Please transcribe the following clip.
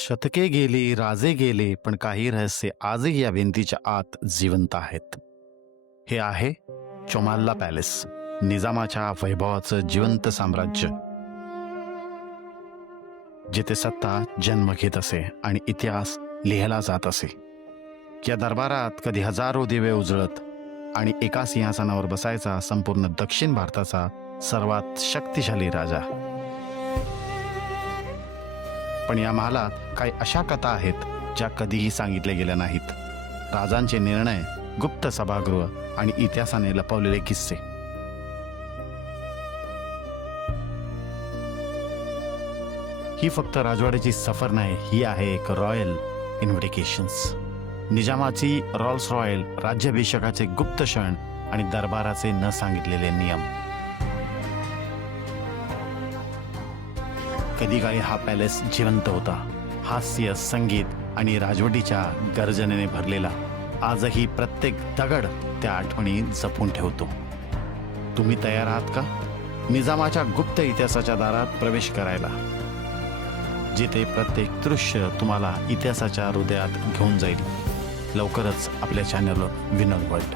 शतके गेली राजे गेले पण काही रहस्य आजही या भिंतीच्या आत जिवंत आहेत. हे आहे चोमाल्ला पॅलेस निजामाच्या वैभवाचं जिवंत साम्राज्य. जिथे सत्ता जन्म घेत असे आणि इतिहास लिहिला जात असे. या दरबारात कधी हजारो दिवे उजळत आणि एका सिंहासनावर बसायचा संपूर्ण दक्षिण भारताचा सर्वात शक्तिशाली राजा पण या महालात काही अशा कथा आहेत ज्या कधीही सांगितल्या गेल्या नाहीत. राजांचे निर्णय गुप्त सभागृह आणि इतिहासाने लपवलेले किस्से. ही फक्त राजवाड्याची सफर नाही ही आहे एक रॉयल इन्व्हिटिकेशन्स निजामाची रॉल्स रॉयल राज्याभिषेकाचे गुप्त क्षण आणि दरबाराचे न सांगितलेले नियम. कधी काळी हा पॅलेस जिवंत होता. हास्य संगीत आणि राजवटीच्या गर्जनेने भरलेला. आजही प्रत्येक दगड त्या आठवणी जपून ठेवतो. तुम्ही तयार आहात का? निजामाच्या गुप्त इतिहासाच्या दारात प्रवेश करायला. जिथे प्रत्येक दृश्य तुम्हाला इतिहासाच्या हृदयात घेऊन जाईल. लवकरच आपल्या चॅनलवर विनोद वर्ल्ड